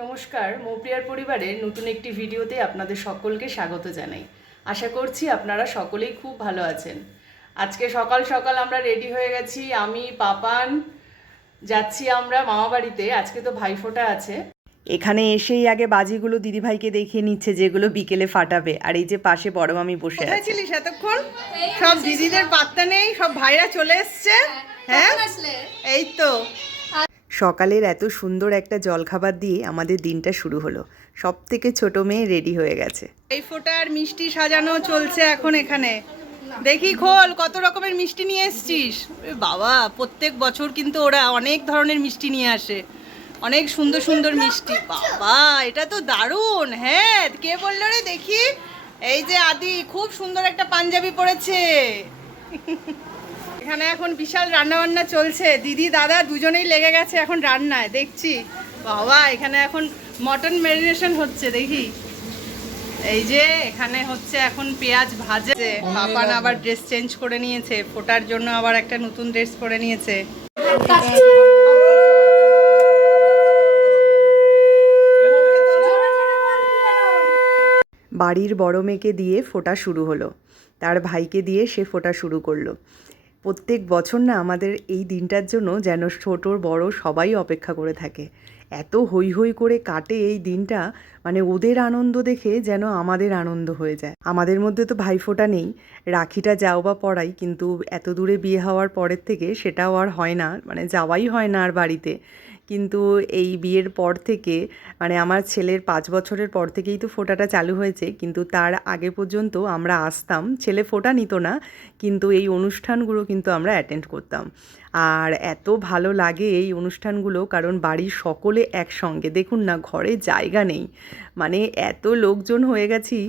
নমস্কার, মৌপ্রিয়ার পরিবারের নতুন একটি ভিডিওতে আপনাদের সকলকে স্বাগত জানাই। আশা করছি আপনারা সকলেই খুব ভালো আছেন। আজকে সকাল সকাল আমরা রেডি হয়ে গেছি। আমি পাপান যাচ্ছি আমরা মামাবাড়িতে। আজকে তো ভাইফোঁটা আছে। এখানে এসেই আগে বাজিগুলো দিদিভাইকে দেখিয়ে নিচ্ছে যেগুলো বিকেলে ফাটাবে। আর এই যে পাশে বড় মামি বসে আছে। কোথায় ছিলিস এতক্ষণ? সব দিদিদের পাত্তা নেই, সব ভাইরা চলে এসছে। হ্যাঁ এই তো সকালের এত সুন্দর একটা জলখাবার দিয়ে আমাদের দিনটা শুরু হলো। সব থেকে ছোট মেয়ে রেডি হয়ে গেছে। এই ফোটার মিষ্টি সাজানো চলছে এখন এখানে। দেখি খোল, কত রকমের মিষ্টি নিয়ে এসছিস। বাবা, প্রত্যেক বছর কিন্তু ওরা অনেক ধরনের মিষ্টি নিয়ে আসে, অনেক সুন্দর সুন্দর মিষ্টি। বাবা, এটা তো দারুণ। হ্যাঁ, কে বললো রে? দেখি, এই যে আদি খুব সুন্দর একটা পাঞ্জাবি পরেছে। এখানে এখন বিশাল রান্না বান্না চলছে। দিদি দাদা দুজনেই লেগে গেছে এখন রান্নায়, দেখছি। বাবা, এখানে এখন মটন ম্যারিনেশন হচ্ছে, দেখি। এই যে এখানে হচ্ছে এখন পেঁয়াজ ভাজে। পাপান আবার ড্রেস চেঞ্জ করে নিয়েছে, ফোটার জন্য আবার একটা নতুন ড্রেস পরে নিয়েছে। বাড়ির বড় মেয়েকে দিয়ে ফোঁটা শুরু হলো, তার ভাইকে দিয়ে সে ফোঁটা শুরু করলো। প্রত্যেক বছর না আমাদের এই দিনটার জন্য যেন ছোট বড় সবাই অপেক্ষা করে থাকে। এত হৈ হৈ করে কাটে এই দিনটা, মানে ওদের আনন্দ দেখে যেন আমাদের আনন্দ হয়ে যায়। আমাদের মধ্যে তো ভাইফোঁটা নেই, রাখিটা যাও বা পড়াই, কিন্তু এত দূরে বিয়ে হওয়ার পরের থেকে সেটাও আর হয় না, মানে যাওয়াই হয় না আর বাড়িতে। কিন্তু এই বিয়ের পর থেকে, মানে আমার ছেলের 5 বছরের পর থেকেই তো ফোঁটাটা চালু হয়েছে, কিন্তু তার আগে পর্যন্ত আমরা আসতাম। ছেলে ফোঁটা নিত না, কিন্তু এই অনুষ্ঠানগুলো কিন্তু আমরা অ্যাটেন্ড করতাম। আর এত ভালো লাগে এই অনুষ্ঠানগুলো, কারণ বাড়ির সকলে একসঙ্গে। দেখুন না, ঘরে জায়গা নেই, মানে এত লোকজন হয়ে গেছি।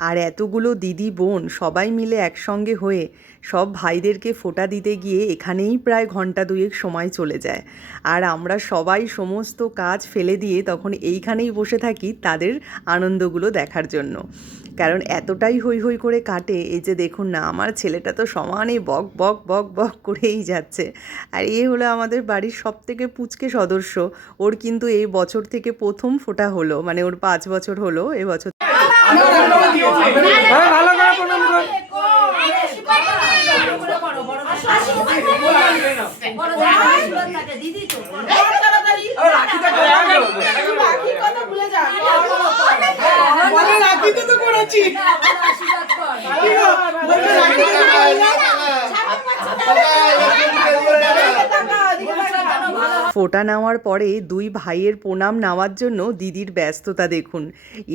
আর এতগুলো দিদি বোন সবাই মিলে একসঙ্গে হয়ে সব ভাইদেরকে ফোঁটা দিতে গিয়ে এখানেই প্রায় ঘন্টা দুয়েক সময় চলে যায়। আর আমরা সবাই সমস্ত কাজ ফেলে দিয়ে তখন এইখানেই বসে থাকি তাদের আনন্দগুলো দেখার জন্য, কারণ এতটাই হৈ হৈ করে কাটে। এই যে দেখুন না, আমার ছেলেটা তো সমানে বক বক বক বক করেই যাচ্ছে। আর এ হলো আমাদের বাড়ির সবথেকে পুচকে সদস্য। ওর কিন্তু এই বছর থেকে প্রথম ফোঁটা হলো, মানে ওর 5 বছর হলো এবছর। ফোঁটা নেওয়ার পরে দুই ভাইয়ের প্রণাম নেওয়ার জন্য দিদির ব্যস্ততা দেখুন।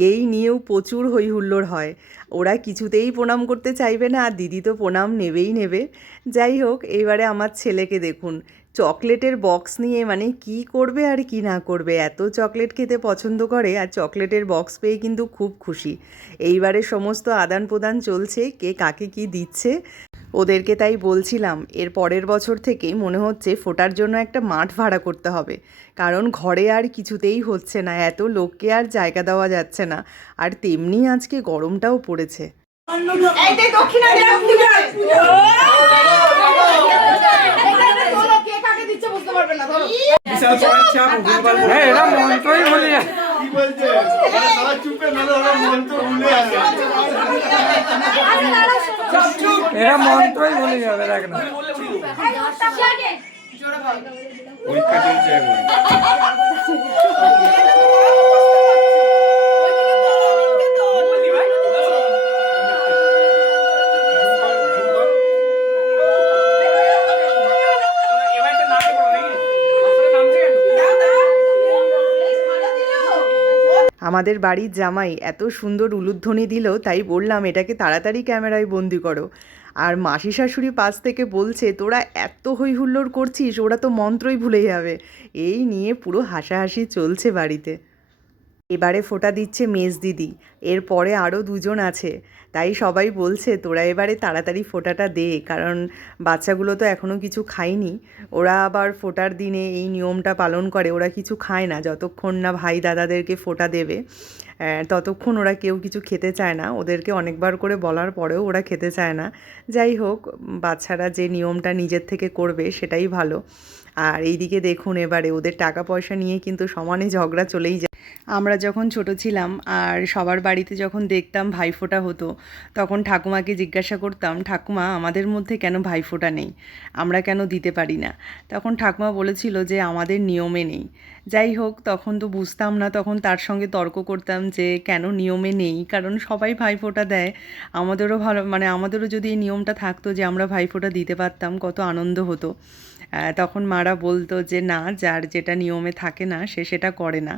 এই নিয়েও প্রচুর হৈ হুল্লোড় হয়। ওরা কিছুতেই প্রণাম করতে চাইবে না, আর দিদি তো প্রণাম নেবেই নেবে। যাই হোক, এইবারে আমার ছেলেকে দেখুন, চকলেটের বক্স নিয়ে মানে কি করবে আর কি না করবে, এত চকলেট খেতে পছন্দ করে। আর চকলেটের বক্স পেয়ে কিন্তু খুব খুশি। এইবারে সমস্ত আদান প্রদান চলছে, কে কাকে কি দিচ্ছে। ওদেরকে তাই বলছিলাম, এর পরের বছর থেকে মনে হচ্ছে ফোঁটার জন্য একটা মাঠ ভাড়া করতে হবে, কারণ ঘরে আর কিছুতেই হচ্ছে না, এত লোককে আর জায়গা দেওয়া যাচ্ছে না। আর তেমনি আজকে গরমটাও পড়েছে। এরা মন্ত্রই বলে যাবে, দেখ না পরীক্ষা চলছে এখন। আমাদের বাড়ির জামাই এত সুন্দর উলুধ্বনি দিল, তাই বললাম এটাকে তাড়াতাড়ি ক্যামেরায় বন্দি করো। আর মাসি শাশুড়ি পাশ থেকে বলছে, তোরা এত হৈ হুল্লোড় করছিস, ওরা তো মন্ত্রই ভুলে যাবে। এই নিয়ে পুরো হাসাহাসি চলছে বাড়িতে। এবারে ফোঁটা দিচ্ছে মেজ দিদি, এরপরে আরও দুজন আছে। তাই সবাই বলছে তোরা এবারে তাড়াতাড়ি ফোঁটাটা দে, কারণ বাচ্চাগুলো তো এখনও কিছু খায়নি। ওরা আবার ফোঁটার দিনে এই নিয়মটা পালন করে, ওরা কিছু খায় না যতক্ষণ না ভাই দাদাদেরকে ফোঁটা দেবে, ততক্ষণ ওরা কেউ কিছু খেতে চায় না। ওদেরকে অনেকবার করে বলার পরেও ওরা খেতে চায় না। যাই হোক, বাচ্চারা যে নিয়মটা নিজের থেকে করবে সেটাই ভালো। আর এইদিকে দেখুন, এবারে ওদের টাকা পয়সা নিয়ে কিন্তু সমানে ঝগড়া চলেই যায়। আমরা যখন ছোট ছিলাম আর সবার বাড়িতে যখন দেখতাম ভাইফোঁটা হতো, তখন ঠাকুমাকে জিজ্ঞাসা করতাম, ঠাকুমা আমাদের মধ্যে কেন ভাইফোঁটা নেই, আমরা কেন দিতে পারি না? তখন ঠাকুমা বলেছিল যে আমাদের নিয়মে নেই। যাই হোক, তখন তো বুঝতাম না, তখন তার সঙ্গে তর্ক করতাম যে কেন নিয়মে নেই, কারণ সবাই ভাইফোঁটা দেয়। আমাদেরও ভালো, মানে আমাদেরও যদি এই নিয়মটা থাকতো যে আমরা ভাইফোঁটা দিতে পারতাম, কত আনন্দ হতো। তখন মারা বলতো যে না, যার যেটা নিয়মে থাকে না সে সেটা করে না।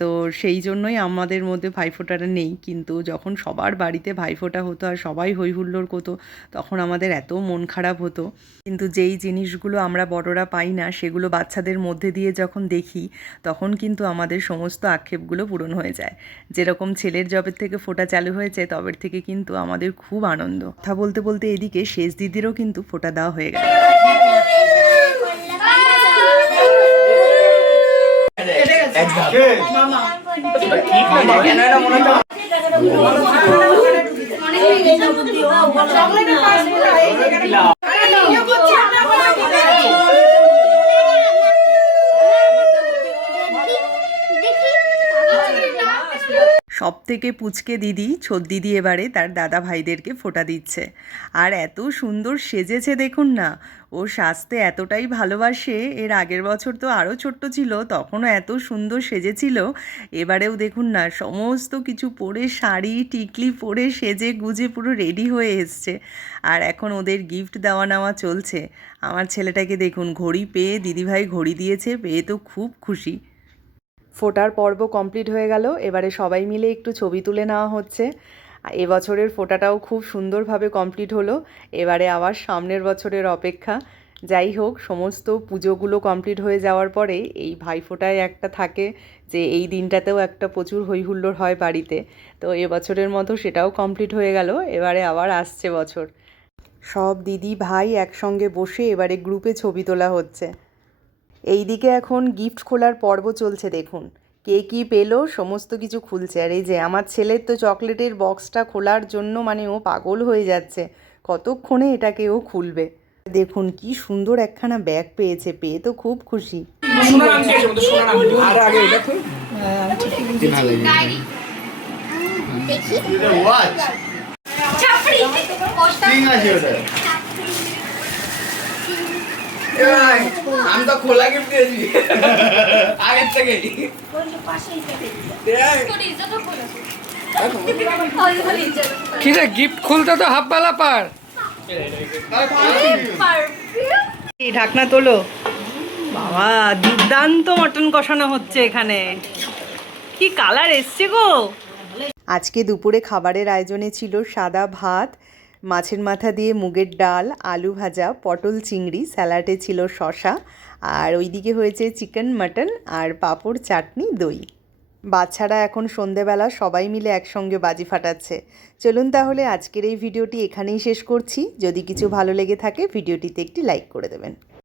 তো সেই জন্যই আমাদের মধ্যে ভাইফোঁটাটা নেই। কিন্তু যখন সবার বাড়িতে ভাইফোঁটা হতো আর সবাই হই হুল্লোড় করতো, তখন আমাদের এত মন খারাপ হতো। কিন্তু যেই জিনিসগুলো আমরা বড়রা পাই না, সেগুলো বাচ্চাদের মধ্যে দিয়ে যখন দেখি, তখন কিন্তু আমাদের সমস্ত আক্ষেপগুলো পূরণ হয়ে যায়। যেরকম ছেলের জবের থেকে ফোঁটা চালু হয়েছে, তবের থেকে কিন্তু আমাদের খুব আনন্দ। কথা বলতে বলতে এদিকে শেষ দিদিরও কিন্তু ফোঁটা দেওয়া হয়ে গেল। সব থেকে পুচকে দিদি, ছোট দিদি, এবারে তার দাদা ভাইদেরকে ফোঁটা দিচ্ছে। আর এত সুন্দর সেজেছে দেখুন না, ও সাজতে এতটাই ভালোবাসে। এর আগের বছর তো আরও ছোট্ট ছিল, তখনও এত সুন্দর সেজেছিল। এবারেও দেখুন না, সমস্ত কিছু পরে, শাড়ি টিকলি পরে সেজে গুজে পুরো রেডি হয়ে এসছে। আর এখন ওদের গিফট দেওয়া নেওয়া চলছে। আমার ছেলেটাকে দেখুন, ঘড়ি পেয়ে, দিদিভাই ঘড়ি দিয়েছে, পেয়ে তো খুব খুশি। ফোঁটার পর্ব কমপ্লিট হয়ে গেল, এবারে সবাই মিলে একটু ছবি তুলে নেওয়া হচ্ছে। এবছরের ফোঁটাটাও খুব সুন্দরভাবে কমপ্লিট হলো। এবারে আবার সামনের বছরের অপেক্ষা। যাই হোক, সমস্ত পুজোগুলো কমপ্লিট হয়ে যাওয়ার পরে এই ভাইফোঁটায় একটা থাকে যে এই দিনটাতেও একটা প্রচুর হইহুল্লোড় হয় বাড়িতে। তো এবছরের মতো সেটাও কমপ্লিট হয়ে গেল। এবারে আবার আসছে বছর। সব দিদি ভাই একসঙ্গে বসে এবারে গ্রুপে ছবি তোলা হচ্ছে। এইদিকে এখন গিফট খোলার পর্ব চলছে। দেখুন কে কী পেলো, সমস্ত কিছু খুলছে। আর এই যে আমার ছেলের তো চকলেটের বক্সটা খোলার জন্য মানে ও পাগল হয়ে যাচ্ছে, কতক্ষণে এটাকে ও খুলবে। দেখুন কি সুন্দর একখানা ব্যাগ পেয়েছে, পেয়ে তো খুব খুশি। আমি তো খোলা গিফট দিয়েছি আগের থেকে। কি রে, গিফট খুলতে তো হাফ বেলা পার। এই ঢাকনা তোলো। বাবা, দুর্দান্ত মটন কষানো হচ্ছে এখানে। কি কালার এসছে গো! আজকে দুপুরে খাবারের আয়োজনে ছিল সাদা ভাত, মাছের মাথা দিয়ে মুগের ডাল, আলু ভাজা, পটল চিংড়ি, স্যালাডে ছিল শসা, আর ওইদিকে হয়েছে চিকেন, মাটন আর পাঁপড়, চাটনি, দই। বাচ্চারা এখন সন্ধেবেলা সবাই মিলে একসঙ্গে বাজি ফাটাচ্ছে। চলুন তাহলে আজকের এই ভিডিওটি এখানেই শেষ করছি। যদি কিছু ভালো লেগে থাকে ভিডিওটিতে একটি লাইক করে দেবেন।